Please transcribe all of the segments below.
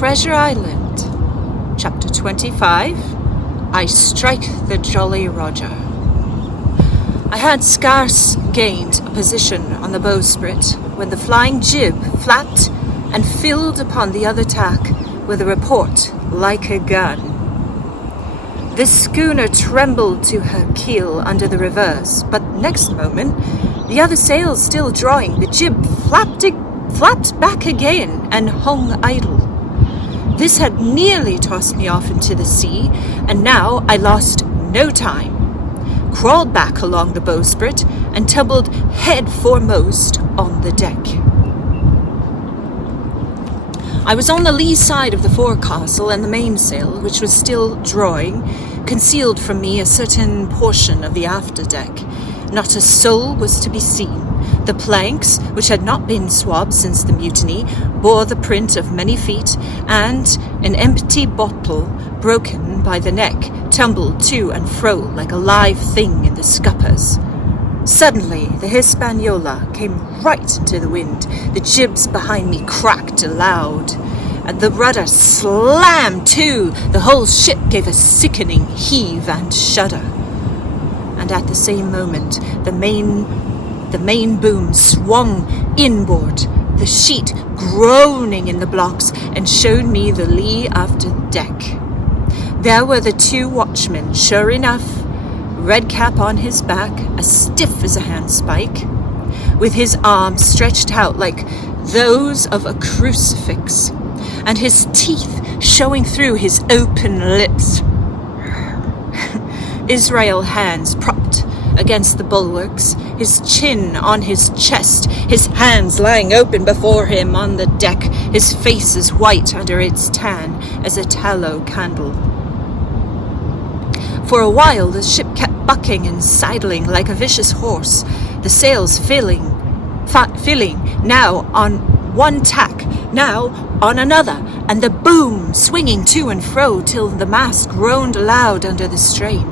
Treasure Island, Chapter 25, I Strike the Jolly Roger. I had scarce gained a position on the bowsprit when the flying jib flapped and filled upon the other tack with a report like a gun. The schooner trembled to her keel under the reverse, but next moment, the other sails still drawing, the jib flapped back again and hung idle. This had nearly tossed me off into the sea, and now I lost no time, crawled back along the bowsprit, and tumbled head foremost on the deck. I was on the lee side of the forecastle, and the mainsail, which was still drawing, concealed from me a certain portion of the afterdeck. Not a soul was to be seen. The planks, which had not been swabbed since the mutiny, bore the print of many feet, and an empty bottle, broken by the neck, tumbled to and fro like a live thing in the scuppers. Suddenly, the Hispaniola came right into the wind. The jibs behind me cracked aloud, and the rudder slammed to. The whole ship gave a sickening heave and shudder. And at the same moment, the main boom swung inboard, the sheet groaning in the blocks, and showed me the lee after deck. There were the two watchmen, sure enough, Redcap on his back, as stiff as a handspike, with his arms stretched out like those of a crucifix, and his teeth showing through his open lips. Israel hands propped against the bulwarks, his chin on his chest, his hands lying open before him on the deck, his face as white under its tan as a tallow candle. For a while the ship kept bucking and sidling like a vicious horse, the sails filling, now on one tack, now on another, and the boom swinging to and fro till the mast groaned aloud under the strain.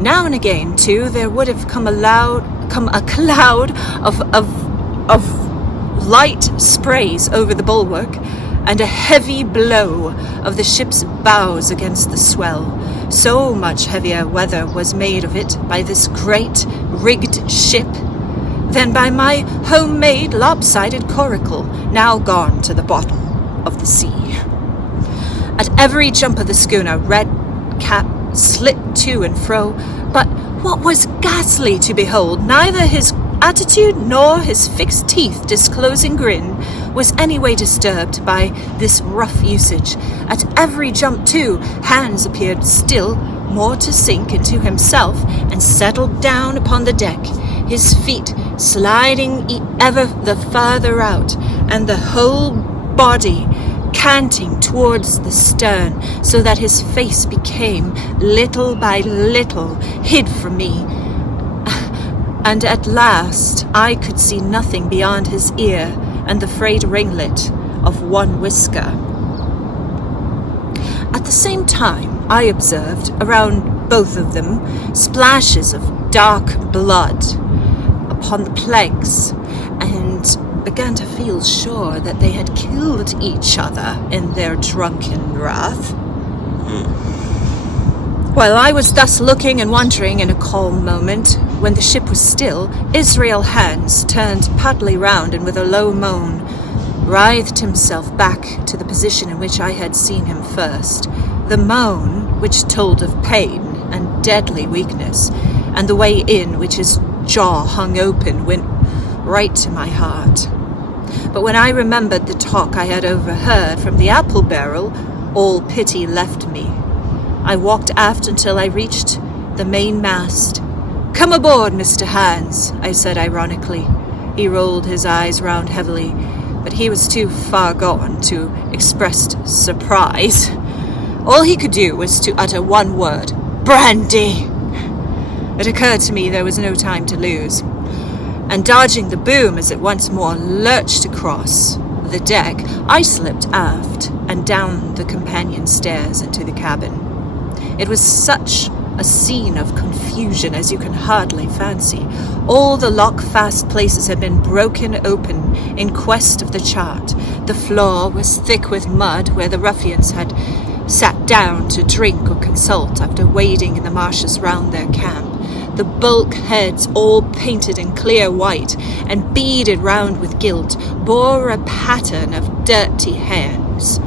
Now and again, too, there would have come a cloud of light sprays over the bulwark, and a heavy blow of the ship's bows against the swell. So much heavier weather was made of it by this great rigged ship than by my homemade lopsided coracle, now gone to the bottom of the sea. At every jump of the schooner, Redcap slipped to and fro, but what was ghastly to behold, neither his attitude nor his fixed teeth disclosing grin was any way disturbed by this rough usage. At every jump, too, Hans appeared still more to sink into himself and settled down upon the deck, his feet sliding ever the farther out, and the whole body canting towards the stern, so that his face became, little by little, hid from me, and at last I could see nothing beyond his ear and the frayed ringlet of one whisker. At the same time, I observed around both of them splashes of dark blood upon the planks, and began to feel sure that they had killed each other in their drunken wrath. While I was thus looking and wondering in a calm moment, when the ship was still, Israel Hans turned partly round and with a low moan writhed himself back to the position in which I had seen him first, the moan which told of pain and deadly weakness, and the way in which his jaw hung open went right to my heart. But when I remembered the talk I had overheard from the apple barrel, all pity left me. I walked aft until I reached the main mast. "Come aboard, Mr. Hans," I said ironically. He rolled his eyes round heavily, but he was too far gone to express surprise. All he could do was to utter one word: "Brandy!" It occurred to me there was no time to lose, and dodging the boom as it once more lurched across the deck, I slipped aft and down the companion stairs into the cabin. It was such A scene of confusion as you can hardly fancy. All the lock-fast places had been broken open in quest of the chart. The floor was thick with mud where the ruffians had sat down to drink or consult after wading in the marshes round their camp. The bulkheads, all painted in clear white and beaded round with gilt, bore a pattern of dirty hands.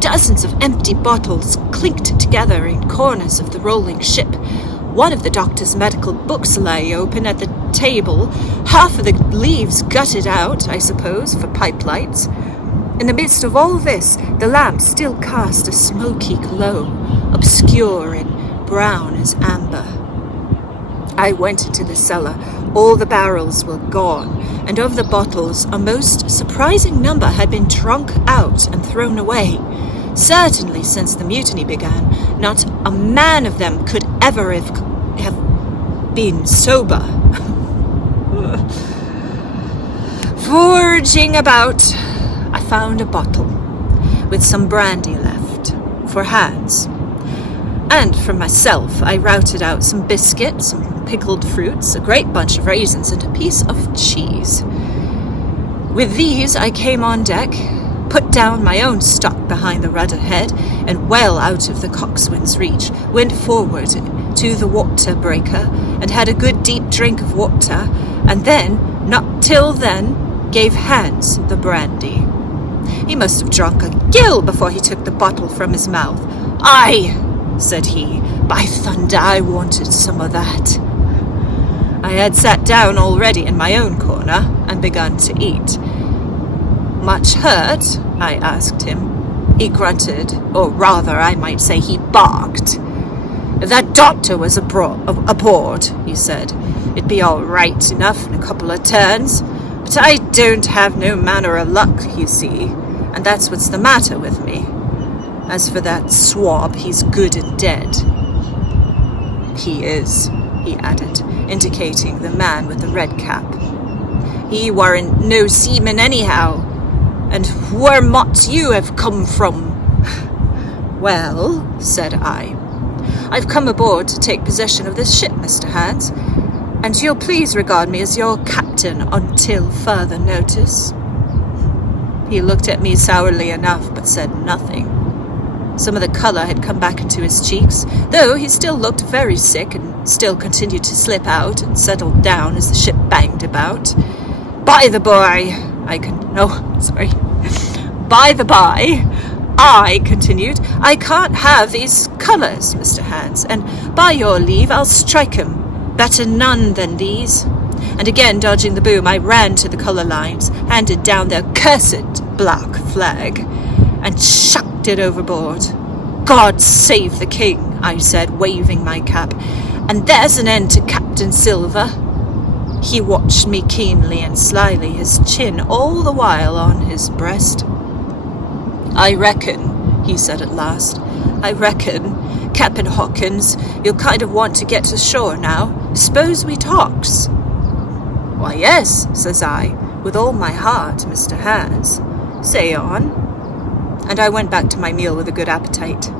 Dozens of empty bottles clinked together in corners of the rolling ship. One of the doctor's medical books lay open at the table, half of the leaves gutted out, I suppose, for pipe lights. In the midst of all this, the lamp still cast a smoky glow, obscure and brown as amber. I went into the cellar. All the barrels were gone, and of the bottles, a most surprising number had been drunk out and thrown away. Certainly, since the mutiny began, not a man of them could ever have been sober. Foraging about, I found a bottle with some brandy left for Hans. And for myself, I routed out some biscuits, some pickled fruits, a great bunch of raisins, and a piece of cheese. With these, I came on deck, put down my own stock behind the rudder head, and well out of the coxswain's reach, went forward to the water breaker, and had a good deep drink of water, and then, not till then, gave Hans the brandy. He must have drunk a gill before he took the bottle from his mouth. "Aye," said he, "by thunder, I wanted some of that." I had sat down already in my own corner and begun to eat. "Much hurt?" I asked him. He grunted, or rather, I might say he barked. "If that doctor was aboard," he said, "it'd be all right enough in a couple of turns. But I don't have no manner of luck, you see, and that's what's the matter with me. As for that swab, he's good and dead." "He is," he added, indicating the man with the red cap. "He weren't no seaman anyhow. And where might you have come from?" "Well," said I, "I've come aboard to take possession of this ship, Mr. Hans, and you'll please regard me as your captain until further notice." He looked at me sourly enough, but said nothing. Some of the colour had come back into his cheeks, though he still looked very sick and still continued to slip out and settled down as the ship banged about. By the by, I continued, "I can't have these colours, Mr. Hans, and by your leave I'll strike 'em. Better none than these." And again dodging the boom, I ran to the colour lines, handed down their cursed black flag, and chucked it overboard. "God save the king," I said, waving my cap, "and there's an end to Captain Silver." He watched me keenly and slyly, his chin all the while on his breast. "I reckon," he said at last, "I reckon, Captain Hawkins, you'll kind of want to get to shore now. Suppose we talks?" "Why, yes," says I, "with all my heart, Mr. Hans. Say on." And I went back to my meal with a good appetite.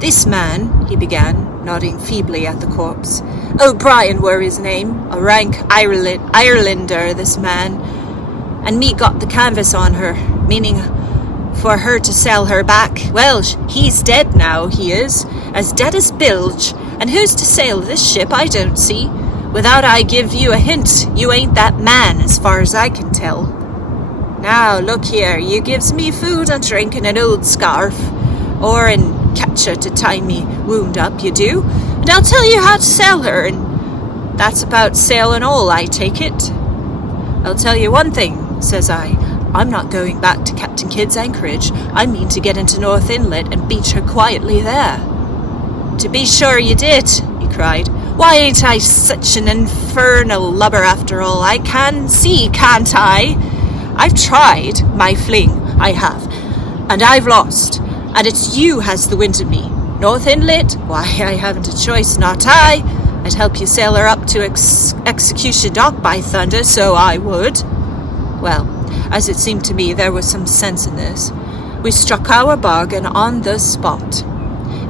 "This man," he began, nodding feebly at the corpse, "O'Brien were his name, a rank Irelander, this man, and me got the canvas on her, meaning for her to sell her back. Well, he's dead now, he is, as dead as bilge, and who's to sail this ship I don't see. Without I give you a hint, you ain't that man, as far as I can tell. Now, look here, you gives me food and drink and an old scarf, or an catcher to tie me wound up, you do, and I'll tell you how to sail her, and that's about sailing all, I take it. I'll tell you one thing," says I, "I'm not going back to Captain Kidd's anchorage. I mean to get into North Inlet and beach her quietly there." "To be sure you did," he cried. "Why ain't I such an infernal lubber after all? I can see, can't I? I've tried my fling, I have, and I've lost, and it's you has the wind of me. North Inlet? Why, I haven't a choice, not I. I'd help you sail her up to Execution Dock, by thunder, so I would." Well, as it seemed to me, there was some sense in this. We struck our bargain on the spot.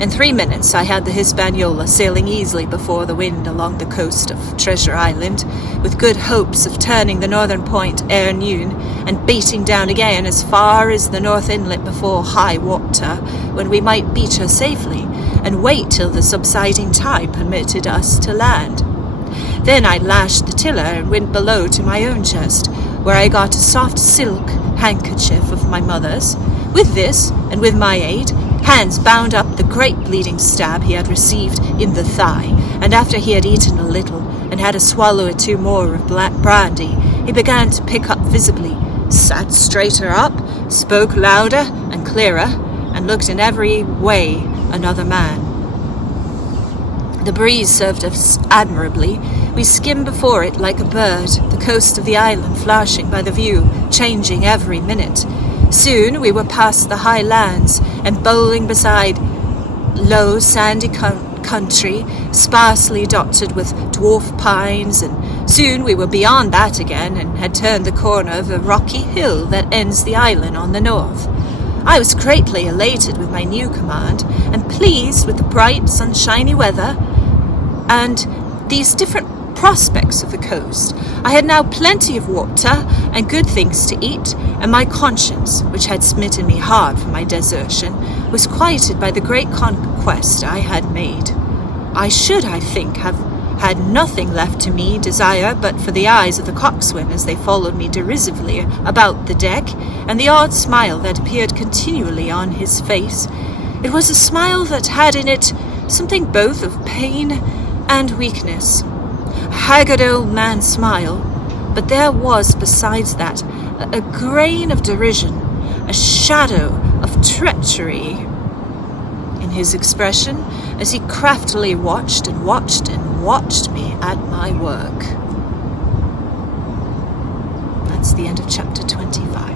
In 3 minutes I had the Hispaniola sailing easily before the wind along the coast of Treasure Island, with good hopes of turning the northern point ere noon, and beating down again as far as the north inlet before high water, when we might beach her safely, and wait till the subsiding tide permitted us to land. Then I lashed the tiller and went below to my own chest, where I got a soft silk handkerchief of my mother's. With this, and with my aid, Hans bound up the great bleeding stab he had received in the thigh, and after he had eaten a little, and had a swallow or two more of black brandy, he began to pick up visibly, sat straighter up, spoke louder and clearer, and looked in every way another man. The breeze served us admirably. We skimmed before it like a bird, the coast of the island flashing by the view, changing every minute. Soon we were past the high lands, and bowling beside low sandy country, sparsely dotted with dwarf pines, and soon we were beyond that again, and had turned the corner of a rocky hill that ends the island on the north. I was greatly elated with my new command, and pleased with the bright, sunshiny weather, and these different prospects of the coast. I had now plenty of water and good things to eat, and my conscience, which had smitten me hard for my desertion, was quieted by the great conquest I had made. I should, I think, have had nothing left to me desire but for the eyes of the coxswain as they followed me derisively about the deck, and the odd smile that appeared continually on his face. It was a smile that had in it something both of pain and weakness. Haggard old man's smile, but there was besides that a grain of derision, a shadow of treachery in his expression as he craftily watched and watched and watched me at my work. That's the end of chapter 25.